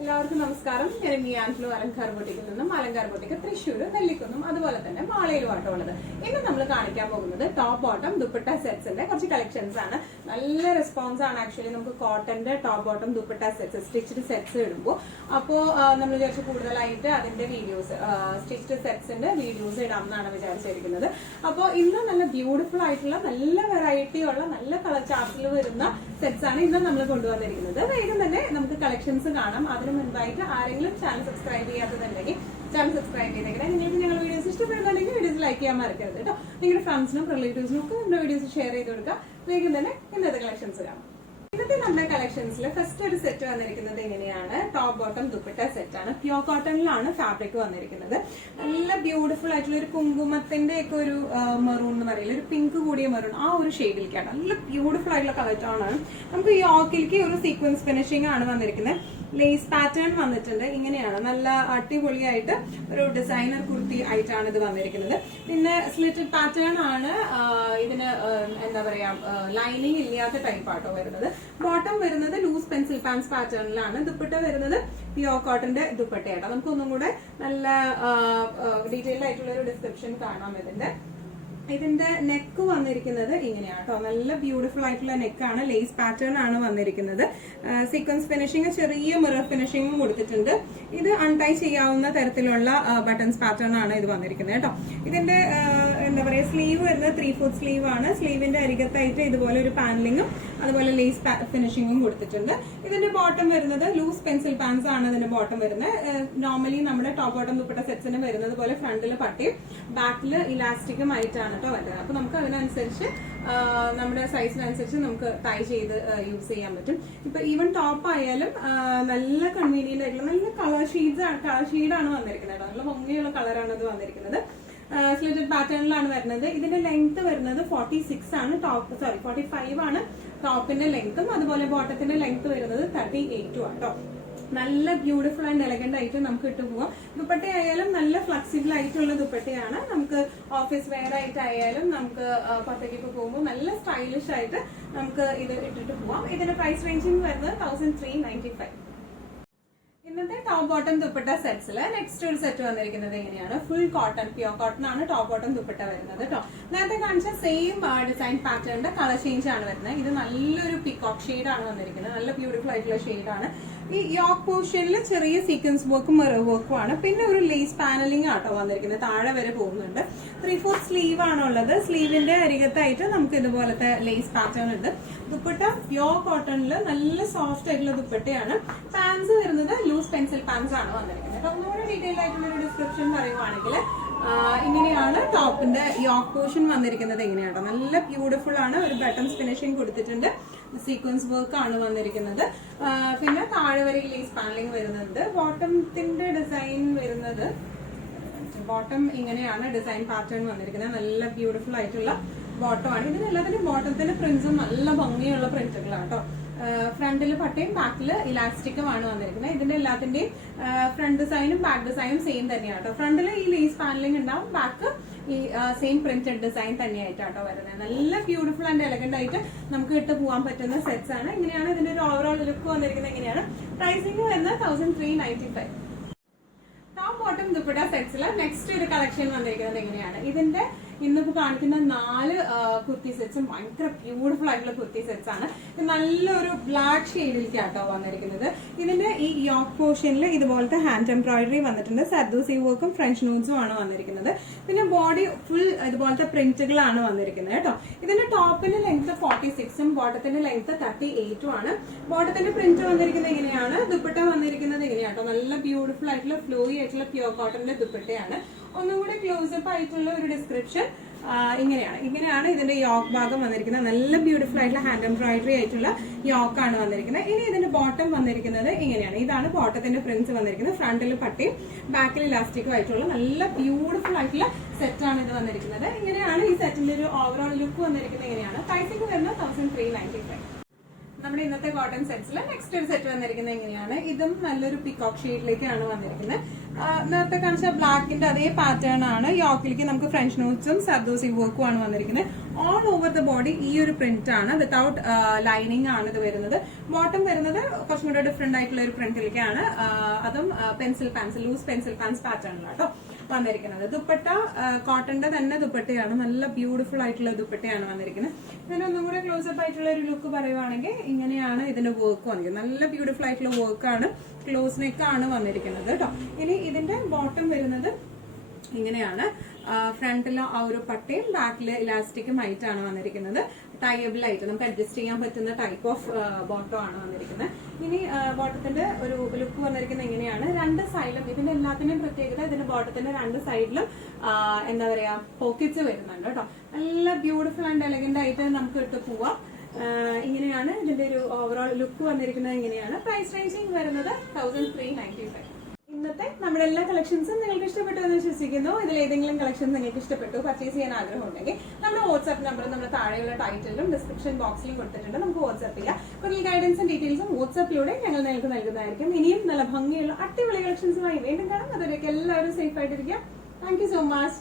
എല്ലാവർക്കും നമസ്കാരം. ഞാൻ മിയാൻഫ്ലോ അലങ്കാർ ബൊട്ടിക്കിൽ നിന്നും അലങ്കാർ ബൊട്ടിക്ക് തൃശ്ശൂർ നെല്ലിക്കുന്നും അതുപോലെ തന്നെ മാളയിലുമാട്ടോ ഉള്ളത്. ഇന്ന് നമ്മൾ കാണിക്കാൻ പോകുന്നത് ടോപ്പ് ബോട്ടം ദുപ്പട്ട സെറ്റ്സിന്റെ കുറച്ച് കളക്ഷൻസ് ആണ്. നല്ല റെസ്പോൺസ് ആണ് ആക്ച്വലി നമുക്ക് കോട്ടന്റെ top bottom dupatta sets stitched sets ഇടുമ്പോൾ. അപ്പോൾ നമ്മൾ വിചാരിച്ച് കൂടുതലായിട്ട് അതിന്റെ വീഡിയോസ് സ്റ്റിച്ച്ഡ് സെറ്റ്സിന്റെ വീഡിയോസ് ഇടാമെന്നാണ് വിചാരിച്ചിരിക്കുന്നത്. അപ്പോൾ ഇന്ന് നല്ല ബ്യൂട്ടിഫുൾ ആയിട്ടുള്ള നല്ല വെറൈറ്റി ഉള്ള നല്ല കളർ ചാർട്ടിൽ വരുന്ന സെറ്റ്സ് ആണ് ഇന്ന് നമ്മൾ കൊണ്ടുവന്നിരിക്കുന്നത്. വേഗം തന്നെ നമുക്ക് കളക്ഷൻസ് കാണാം. അതിന് മുൻപായിട്ട് ആരെങ്കിലും ചാനൽ സബ്സ്ക്രൈബ് ചെയ്യാത്തതുണ്ടെങ്കിൽ ചാനൽ സബ്സ്ക്രൈബ് ചെയ്തേക്കണം. നിങ്ങൾക്ക് ഞങ്ങളുടെ വീഡിയോസ് ഇഷ്ടപ്പെടുന്നുണ്ടെങ്കിൽ വീഡിയോസ് ലൈക്ക് ചെയ്യാൻ മറക്കരുത് കേട്ടോ. നിങ്ങളുടെ ഫ്രണ്ട്സിനും റിലേറ്റീവ്സിനും ഒക്കെ നമ്മുടെ വീഡിയോസ് ഷെയർ ചെയ്ത് കൊടുക്കുക. വേഗം തന്നെ ഇന്നത്തെ കളക്ഷൻസ് കാണാം. ഇന്നത്തെ നമ്മുടെ കളക്ഷൻസിൽ ഫസ്റ്റ് ഒരു സെറ്റ് വന്നിരിക്കുന്നത് എങ്ങനെയാണ്, ടോപ്പ് ബോട്ടം ദുപ്പട്ട സെറ്റ് ആണ്. പ്യോർ കോട്ടണിലാണ് ഫാബ്രിക് വന്നിരിക്കുന്നത്. നല്ല ബ്യൂട്ടിഫുൾ ആയിട്ടുള്ള ഒരു കുങ്കുമത്തിന്റെ ഒക്കെ ഒരു മെറൂൺ എന്ന് പറയില്ല, ഒരു പിങ്ക് കൂടിയ മെറൂൺ, ആ ഒരു ഷെയ്ഡിലേക്കാണ്. നല്ല ബ്യൂട്ടിഫുൾ ആയിട്ടുള്ള കളർ ടോൺ ആണ്. നമുക്ക് യോക്കിലേക്ക് ഒരു സീക്വൻസ് ഫിനിഷിംഗ് ആണ് വന്നിരിക്കുന്നത്. ലേസ് പാറ്റേൺ വന്നിട്ടുണ്ട്. ഇങ്ങനെയാണ് നല്ല അടിപൊളിയായിട്ട് ഒരു ഡിസൈനർ കുർത്തി ആയിട്ടാണ് ഇത് വന്നിരിക്കുന്നത്. പിന്നെ സ്ലിറ്റഡ് പാറ്റേൺ ആണ്. ഇതിന് എന്താ പറയാ, ലൈനിങ് ഇല്ലാത്ത ടൈപ്പ് ആട്ടോ വരുന്നത്. ബോട്ടം വരുന്നത് ലൂസ് പെൻസിൽ പാൻസ് പാറ്റേണിലാണ്. ദുപ്പട്ട വരുന്നത് പ്യോർ കോട്ടന്റെ ദുപ്പട്ടയാട്ടോ. നമുക്കൊന്നും കൂടെ നല്ല ഡീറ്റെയിൽഡ് ആയിട്ടുള്ള ഒരു ഡിസ്ക്രിപ്ഷൻ കാണാം. ഇതിന്റെ നെക്ക് വന്നിരിക്കുന്നത് ഇങ്ങനെയാണ് കേട്ടോ. നല്ല ബ്യൂട്ടിഫുൾ ആയിട്ടുള്ള നെക്കാണ്. ലേസ് പാറ്റേൺ ആണ് വന്നിരിക്കുന്നത്. സീക്വൻസ് ഫിനിഷിംഗ്, ചെറിയ മിറർ ഫിനിഷിംഗും കൊടുത്തിട്ടുണ്ട്. ഇത് അൺടൈ ചെയ്യാവുന്ന തരത്തിലുള്ള ബട്ടൺസ് പാറ്റേൺ ആണ് ഇത് വന്നിരിക്കുന്നത് കേട്ടോ. ഇതിന്റെ എന്താ പറയാ, സ്ലീവ് വരുന്നത് 3/4 സ്ലീവ് ആണ്. സ്ലീവിന്റെ അരികത്തായിട്ട് ഇതുപോലെ ഒരു പാനലിങ്ങും അതുപോലെ ലേസ് ഫിനിഷിംഗും കൊടുത്തിട്ടുണ്ട്. ഇതിന്റെ ബോട്ടം വരുന്നത് ലൂസ് പെൻസിൽ പാൻസ് ആണ് ഇതിന്റെ ബോട്ടം വരുന്നത്. നോർമലി നമ്മുടെ ടോപ്പ് ബോട്ടം ദുപ്പട്ട സെറ്റ്സിന് വരുന്നത് പോലെ ഫ്രണ്ടിൽ പട്ടിയും ബാക്കിൽ ഇലാസ്റ്റിക്കും ആയിട്ടാണ് കേട്ടോ വരുന്നത്. അപ്പൊ നമുക്ക് അതിനനുസരിച്ച് നമ്മുടെ സൈസിനനുസരിച്ച് നമുക്ക് ടൈ ചെയ്ത് യൂസ് ചെയ്യാൻ പറ്റും. ഇപ്പൊ ഈവൻ ടോപ്പ് ആയാലും നല്ല കൺവീനിയന്റ് ആയിട്ടുള്ള നല്ല കളർ ഷെയ്ഡാണ് വന്നിരിക്കുന്നത്. നല്ല ഭംഗിയുള്ള കളറാണ് ഇത് വന്നിരിക്കുന്നത്. സ്ലിറ്റഡ് പാറ്റേണിലാണ് വരുന്നത്. ഇതിന്റെ ലെങ്ത് വരുന്നത് 46 ആണ്. 45 ആണ് ടോപ്പിന്റെ ലെങ്ത്തും അതുപോലെ ബോട്ടത്തിന്റെ ലെങ്ത് വരുന്നത് 38 ആട്ടോ. നല്ല ബ്യൂട്ടിഫുൾ ആൻഡ് എലഗന്റ് ആയിട്ട് നമുക്ക് ഇട്ട് പോവാം. ദുപ്പട്ട ആയാലും നല്ല ഫ്ലെക്സിബിൾ ആയിട്ടുള്ള ദുപ്പട്ടയാണ്. നമുക്ക് ഓഫീസ് വെയർ ആയിട്ടായാലും നമുക്ക് പുറത്തേക്കൊക്കെ പോകുമ്പോൾ നല്ല സ്റ്റൈലിഷ് ആയിട്ട് നമുക്ക് ഇത് ഇട്ടിട്ട് പോവാം. ഇതിന്റെ പ്രൈസ് റേഞ്ചിങ് വരുന്നത് 1395. ഇന്നത്തെ ടോപ്പ് ബോട്ടം ദുപ്പട്ട സെറ്റ്സിൽ നെക്സ്റ്റ് ഒരു സെറ്റ് വന്നിരിക്കുന്നത് എങ്ങനെയാണ്, ഫുൾ കോട്ടൺ പ്യോർ കോട്ടൺ ആണ് ടോപ്പ് ബോട്ടം ദുപ്പട്ട വരുന്നത് കേട്ടോ. നേരത്തെ കാണിച്ച സെയിം ഡിസൈൻ പാറ്റേണിന്റെ കളർ ചേഞ്ച് ആണ് വരുന്നത്. ഇത് നല്ലൊരു പിക്കോക്ക് ഷെയ്ഡ് ആണ് വന്നിരിക്കുന്നത്. നല്ല ബ്യൂട്ടിഫുൾ ആയിട്ടുള്ള ഷെയ്ഡ് ആണ്. ഈ യോക്ക് പോർഷനിൽ ചെറിയ സീക്വൻസ് വർക്കും മിറർ വർക്കും ആണ്. പിന്നെ ഒരു ലേസ് പാനലിംഗ് ആട്ടോ വന്നിരിക്കുന്നത്. താഴെ വരെ പോകുന്നുണ്ട്. 3/4 സ്ലീവ് ആണുള്ളത്. സ്ലീവിന്റെ അരികത്തായിട്ട് നമുക്ക് ഇതുപോലത്തെ ലേസ് പാറ്റേൺ ഉണ്ട്. ദുപ്പട്ട പ്യോർ കോട്ടണിൽ നല്ല സോഫ്റ്റ് ആയിട്ടുള്ള ദുപ്പട്ടയാണ്. പാൻസ് വരുന്നത് ലൂസ് പെൻസിൽ പാൻസ് ആണ് വന്നിരിക്കുന്നത്. ഒന്നുകൂടെ ഡീറ്റെയിൽ ആയിട്ടുള്ള ഒരു ഡിസ്ക്രിപ്ഷൻ പറയുവാണെങ്കിൽ ഇങ്ങനെയാണ് ടോപ്പിന്റെ യോക്ക് പോർഷൻ വന്നിരിക്കുന്നത്. എങ്ങനെയാട്ടോ, നല്ല ബ്യൂട്ടിഫുൾ ആണ്. ഒരു ബട്ടൺസ് ഫിനിഷിംഗ് കൊടുത്തിട്ടുണ്ട്. സീക്വൻസ് വർക്ക് ആണ് വന്നിരിക്കുന്നത്. പിന്നെ താഴെ വരെ ലേസ് പാനലിംഗ് വരുന്നുണ്ട്. ബോട്ടത്തിന്റെ ഡിസൈൻ വരുന്നത്, ബോട്ടം ഇങ്ങനെയാണ് ഡിസൈൻ പാറ്റേൺ വന്നിരിക്കുന്നത്. നല്ല ബ്യൂട്ടിഫുൾ ആയിട്ടുള്ള ബോട്ടം ആണ്. ഇതിനെല്ലാത്തിന്റെ ബോട്ടത്തിന്റെ പ്രിന്റ്സും നല്ല ഭംഗിയുള്ള പ്രിന്റുകളാണ് കേട്ടോ. ഫ്രണ്ടിൽ പട്ടയും ബാക്കിൽ ഇലാസ്റ്റിക്കും ആണ് വന്നിരിക്കുന്നത്. ഇതിന്റെ എല്ലാത്തിന്റെയും ഫ്രണ്ട് ഡിസൈനും ബാക്ക് ഡിസൈനും സെയിം തന്നെയാണ് കേട്ടോ. ഫ്രണ്ടിൽ ഈ ലേസ് പാനലിംഗ് ഉണ്ടാവും, ബാക്ക് ഈ സെയിം പ്രിന്റഡ് ഡിസൈൻ തന്നെയായിട്ടാട്ടോ വരുന്നത്. നല്ല ബ്യൂട്ടിഫുൾ ആൻഡ് എലഗന്റ് ആയിട്ട് നമുക്ക് ഇട്ട് പോകാൻ പറ്റുന്ന സെറ്റ്സ് ആണ്. ഇങ്ങനെയാണ് ഇതിന്റെ ഒരു ഓവറോൾ ലുക്ക് വന്നിരിക്കുന്നത്. എങ്ങനെയാണ് പ്രൈസിംഗ് വരുന്നത് 1395. ടോപ്പ് ബോട്ടം ദുപ്പട്ട സെറ്റ്സിൽ നെക്സ്റ്റ് ഒരു കളക്ഷൻ വന്നിരിക്കുന്നത് എങ്ങനെയാണ്, ഇതിന്റെ ഇന്നിപ്പോ കാണിക്കുന്ന 4 കുർത്തി സെറ്റ്സും ഭയങ്കര ബ്യൂട്ടിഫുൾ ആയിട്ടുള്ള കുർത്തി സെറ്റ്സ് ആണ്. ഇത് നല്ലൊരു ബ്ലാക്ക് ഷെയ്ഡിലേക്കാട്ടോ വന്നിരിക്കുന്നത്. ഇതിന്റെ ഈ യോക്ക് പോർഷനിൽ ഇതുപോലത്തെ ഹാൻഡ് എംബ്രോയിഡറി വന്നിട്ടുണ്ട്. സർദൂസി വർക്കും ഫ്രഞ്ച് നോട്ട്സും ആണ് വന്നിരിക്കുന്നത്. പിന്നെ ബോഡി ഫുൾ ഇതുപോലത്തെ പ്രിന്റുകളാണ് വന്നിരിക്കുന്നത് കേട്ടോ. ഇതിന്റെ ടോപ്പിന്റെ ലെങ്ത് 46ഉം ബോട്ടത്തിന്റെ ലെങ്ത് 38ഉം ആണ്. ബോട്ടത്തിന്റെ പ്രിന്റ് വന്നിരിക്കുന്നത് എങ്ങനെയാണ്, ദുപ്പട്ട വന്നിരിക്കുന്നത് എങ്ങനെയാട്ടോ, നല്ല ബ്യൂട്ടിഫുൾ ആയിട്ടുള്ള ഫ്ലോയി ആയിട്ടുള്ള പ്യോർ കോട്ടന്റെ ദുപ്പട്ടയാണ്. ഒന്നും കൂടെ ക്ലോസപ്പ് ആയിട്ടുള്ള ഒരു ഡിസ്ക്രിപ്ഷൻ ഇങ്ങനെയാണ് ഇതിന്റെ യോക്ക് ഭാഗം വന്നിരിക്കുന്നത്. നല്ല ബ്യൂട്ടിഫുൾ ആയിട്ടുള്ള ഹാൻഡ് എംബ്രോയിഡറി ആയിട്ടുള്ള യോക്ക് ആണ് വന്നിരിക്കുന്നത്. ഇനി ഇതിന്റെ ബോട്ടം വന്നിരിക്കുന്നത് ഇങ്ങനെയാണ്. ഇതാണ് ബോട്ടത്തിന്റെ പ്രിന്റ്സ് വന്നിരിക്കുന്നത്. ഫ്രണ്ടിൽ പട്ടിയും ബാക്കിൽ ഇലാസ്റ്റിക്കും ആയിട്ടുള്ള നല്ല ബ്യൂട്ടിഫുൾ ആയിട്ടുള്ള സെറ്റ് ആണ് ഇത് വന്നിരിക്കുന്നത്. ഇങ്ങനെയാണ് ഈ സെറ്റിന്റെ ഒരു ഓവറോൾ ലുക്ക് വന്നിരിക്കുന്നത്. എങ്ങനെയാണ് പ്രൈസിംഗ് വരുന്നത് 1395. നമ്മുടെ ഇന്നത്തെ കോട്ടൺ സെറ്റ്സിൽ നെക്സ്റ്റ് ഒരു സെറ്റ് വന്നിരിക്കുന്നത് എങ്ങനെയാണ്, ഇതും നല്ലൊരു പിക്കോക്ക് ഷെയ്ഡിലേക്കാണ് വന്നിരിക്കുന്നത്. നേരത്തെ കാണിച്ച ബ്ലാക്കിന്റെ അതേ പാറ്റേൺ ആണ്. യോക്കിലേക്ക് നമുക്ക് ഫ്രഞ്ച് നോട്ട്സും സർദോസി വർക്കും ആണ് വന്നിരിക്കുന്നത്. ഓൾ ഓവർ ദ ബോഡി ഈ ഒരു പ്രിന്റ് ആണ്, വിത്തൗട്ട് ലൈനിങ് ആണ് ഇത് വരുന്നത്. ബോട്ടം വരുന്നത് കുറച്ചും കൂടെ ഡിഫറെന്റ് ആയിട്ടുള്ള ഒരു പ്രിന്റിലേക്കാണ്, അതും pencil pants, loose pencil pants പാറ്റേണിലാട്ടോ വന്നിരിക്കുന്നത്. ദുപ്പട്ട കോട്ടന്റെ തന്നെ ദുപ്പട്ടയാണ്, നല്ല ബ്യൂട്ടിഫുൾ ആയിട്ടുള്ള ദുപ്പട്ടയാണ് വന്നിരിക്കുന്നത്. ഇതിനൊന്നും കൂടെ ക്ലോസപ്പ് ആയിട്ടുള്ള ഒരു ലുക്ക് പറയുവാണെങ്കിൽ ഇങ്ങനെയാണ് ഇതിന്റെ വർക്ക് വന്നിരിക്കുന്നത്. നല്ല ബ്യൂട്ടിഫുൾ ആയിട്ടുള്ള വർക്കാണ്, ക്ലോസ് നെക്ക് ആണ് വന്നിരിക്കുന്നത് കേട്ടോ. ഇനി ഇതിന്റെ ബോട്ടം വരുന്നത് ഇങ്ങനെയാണ്, ഫ്രണ്ടിൽ ആ ഒരു പട്ടയും ബാക്കിൽ ഇലാസ്റ്റിക്കും ആയിട്ടാണ് വന്നിരിക്കുന്നത്. ടൈബിൾ ആയിട്ട് നമുക്ക് അഡ്ജസ്റ്റ് ചെയ്യാൻ പറ്റുന്ന ടൈപ്പ് ഓഫ് ബോട്ടം ആണ് വന്നിരിക്കുന്നത്. ഇനി ബോട്ടത്തിന്റെ ഒരു ലുക്ക് വന്നിരിക്കുന്നത് ഇങ്ങനെയാണ്. രണ്ട് സൈഡിലും, ഇതിന്റെ എല്ലാത്തിന്റെയും പ്രത്യേകത ഇതിന്റെ ബോട്ടത്തിന്റെ രണ്ട് സൈഡിലും എന്താ പറയാ പോക്കറ്റ്സ് വരുന്നുണ്ട് കേട്ടോ. നല്ല ബ്യൂട്ടിഫുൾ ആൻഡ് എലഗന്റ് ആയിട്ട് നമുക്ക് ഇട്ട് പോവാം. ഇങ്ങനെയാണ് ഇതിന്റെ ഒരു ഓവറോൾ ലുക്ക് വന്നിരിക്കുന്നത്. ഇങ്ങനെയാണ് പ്രൈസ് റേഞ്ചിങ് വരുന്നത് 1395. ഇന്നത്തെ നമ്മുടെ എല്ലാ കളക്ഷൻസും നിങ്ങൾക്ക് ഇഷ്ടപ്പെട്ടു എന്ന് വിശ്വസിക്കുന്നു. ഇതിൽ ഏതെങ്കിലും കളക്ഷൻസ് നിങ്ങൾക്ക് ഇഷ്ടപ്പെട്ടു, പർച്ചേസ് ചെയ്യാൻ ആഗ്രഹം ഉണ്ടെങ്കിൽ നമ്മുടെ വാട്സ്ആപ്പ് നമ്പർ നമ്മുടെ താഴെയുള്ള ടൈറ്റിലും ഡിസ്ക്രിപ്ഷൻ ബോക്സിലും കൊടുത്തിട്ടുണ്ട്. നമുക്ക് വാട്സ്ആപ്പ് ചെയ്യാം. കൂടുതൽ ഗൈഡൻസും ഡീറ്റെയിൽസും വാട്സ്ആപ്പിലൂടെ ഞങ്ങൾ നിങ്ങൾക്ക് നൽകുന്നതായിരിക്കും. ഇനിയും നല്ല ഭംഗിയുള്ള അടിപൊളി കളക്ഷൻസുമായി വീണ്ടും കാണാം. അതുവരേക്കും എല്ലാവരും സേഫ് ആയിട്ടിരിക്കുക. Thank you so much.